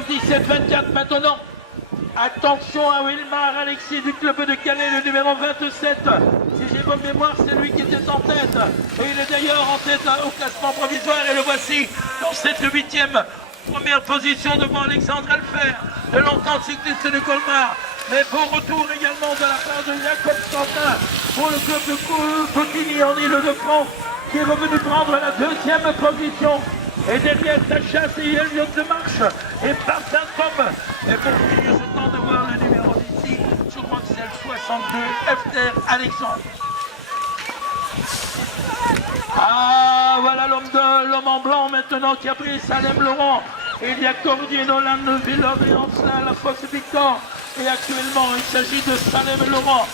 hommes 17-24 maintenant. Attention à Wilmar Alexis du club de Calais, le numéro 27. Si j'ai bonne mémoire, c'est lui qui était en tête. Et il est d'ailleurs en tête au classement provisoire. Et le voici dans cette 8e première position devant Alexandre Alfer, de longtemps cycliste de Colmar. Mais bon retour également de la part de Jacob Quentin pour le club de Cotigny en Île-de-France, qui est revenu prendre la 2e position. Et derrière Sacha, c'est Elliot de Marche et par Saint-Homme. Et pour finir, ce temps de voir le numéro d'ici, je crois que c'est le 62, Efter Alexandre. Ah, voilà l'homme en blanc maintenant qui a pris Salem Laurent. Et il y a Cordier, Nolan, Villove et Ancelin, la Fox Victor. Et actuellement, il s'agit de Salem Laurent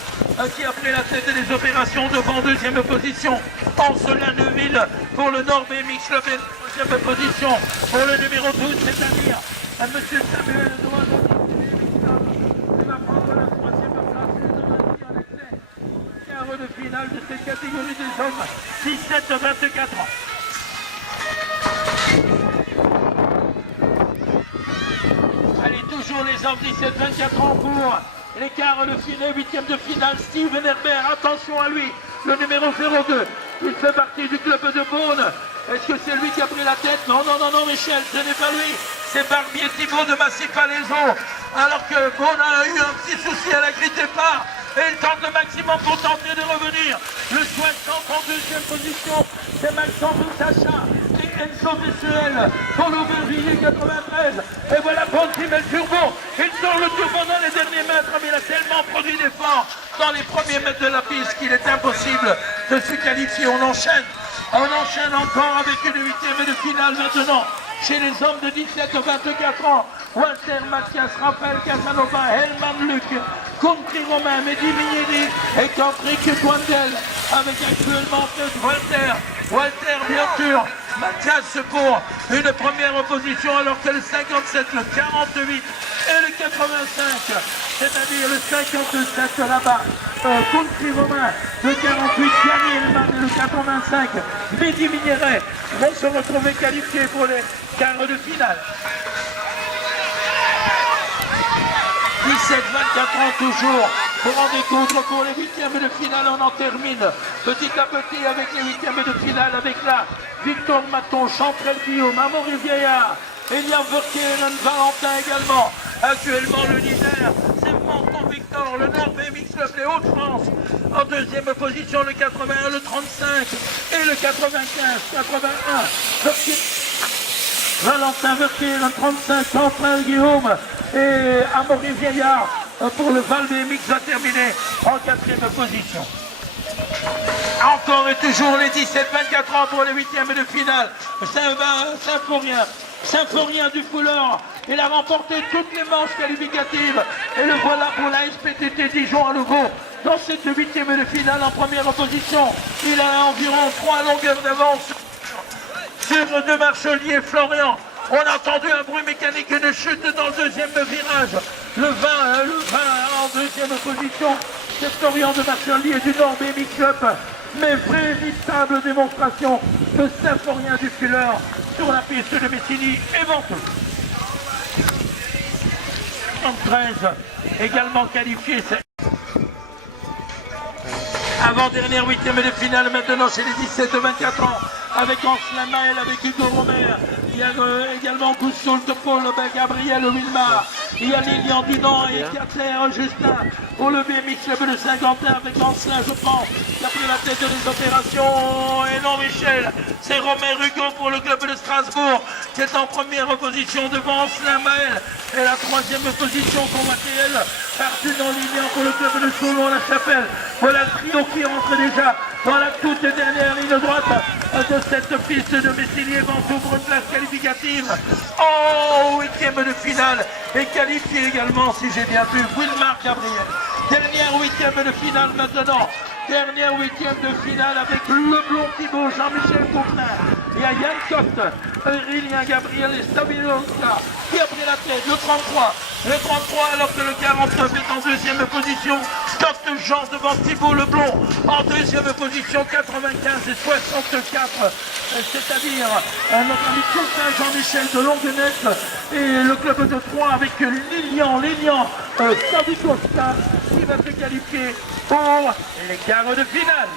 qui a pris la tête des opérations devant 2e position. Ancelin Neuville pour le Nord BMX Club, 3e position pour le numéro 12, c'est-à-dire M. Samuel Doiseau qui va prendre la 3e place et de maintenir les quart de finale de cette catégorie des hommes 17-24 ans. Allez, toujours les hommes 17-24 ans pour les quarts de finale, 8e de finale, Steven Herbert, attention à lui, le numéro 02, il fait partie du club de Beaune. Est-ce que c'est lui qui a pris la tête? Non, non, non, non, Michel, ce n'est pas lui, c'est Barbier Thibault de Massy-Palaiseau, alors que Beaune a eu un petit souci à la grille départ, et il tente le maximum pour tenter de revenir. Le 60 en 2e position, c'est Maxence Sacha et Enzo Vessuel pour l'Aubervilliers 93. Et voilà Paul qui met le turbo. Il sort le turbo dans les derniers mètres, mais il a tellement produit d'efforts dans les premiers mètres de la piste qu'il est impossible de se qualifier. On enchaîne encore avec une 8e de finale maintenant. Chez les hommes de 17-24 ans, Walter Mathias, Raphaël Casanova, Helman Luc, Country Romain, Mehdi Mignelli et Kendrick Gwendel, avec actuellement Walter bien sûr, Mathias pour une première position, alors que le 57, le 48 et le 85, c'est-à-dire le 57 là-bas, Country Romain, le 48, Yanni Helman et le 85, Mehdi Migneret vont se retrouver qualifiés pour les quarts de finale. 17-24 ans toujours, pour en découdre pour les 8e de finale, on en termine petit à petit avec les 8e de finale, avec la Victor Maton, Chantrel Guillaume, Amaury Vieillard, Elian Verkeren, Valentin également. Actuellement le leader, c'est Menton Victor, le Nord BMX Club des Hauts-de-France. En 2e position le 81, le 35 et le 95, 81. Valentin Vertier, le 35, Chantrel Guillaume et Amaury Vieillard pour le Val BMX va terminer en 4e position. Encore et toujours les 17-24 ans pour les 8e de finale. Symphorien du Fouleur. Il a remporté toutes les manches qualificatives. Et le voilà pour la SPTT Dijon à nouveau. Dans cette 8e de finale en première position. Il a environ 3 longueurs d'avance sur De Marchelier Florian. On a entendu un bruit mécanique, une chute dans le 2e virage. Le 20 en 2e position. C'est Florian De Marchelier du Nord BMX Club. Mais véritable démonstration de Symphorien du Fuller sur la piste de Messigny et Ventoux. 73 également qualifié. Avant-dernière 8e de finale maintenant chez les 17-24 ans avec Ancelin Maël, avec Hugo Romer. Il y a également Goussoul de Paul, Gabriel Wilmar. Il y a Lilian Dinan et Catherine Justin pour le BMX Club de Saint-Quentin avec Ancelin, je pense, qui a pris la tête des opérations. Et non, Michel, c'est Romain Hugo pour le club de Strasbourg qui est en première position devant Ancelin Maël. Et la 3e position pour Mathiel Arthur Lilian pour le club de Saulon-la-Chapelle. Voilà le trio qui rentre déjà dans la toute dernière ligne droite de cette piste de Messigny-Ventoux pour une place qualificative en 8e de finale et qualifié également, si j'ai bien vu, Wilmar Gabriel. Dernière 8e de finale maintenant. Dernière 8e de finale avec le blond Thibault, Jean-Michel Courtin. Il y a Yann Cotte, Aurélien Gabriel et Stabiloska qui a pris la tête. Le 33 alors que le 49 est en 2e position. forte chance devant Thibault Leblond en deuxième position, 95 et 64, c'est-à-dire notre ami Coquin Jean-Michel de Longuenette et le club de Troyes avec Lilian Sandy Costa qui va se qualifier pour les quarts de finale.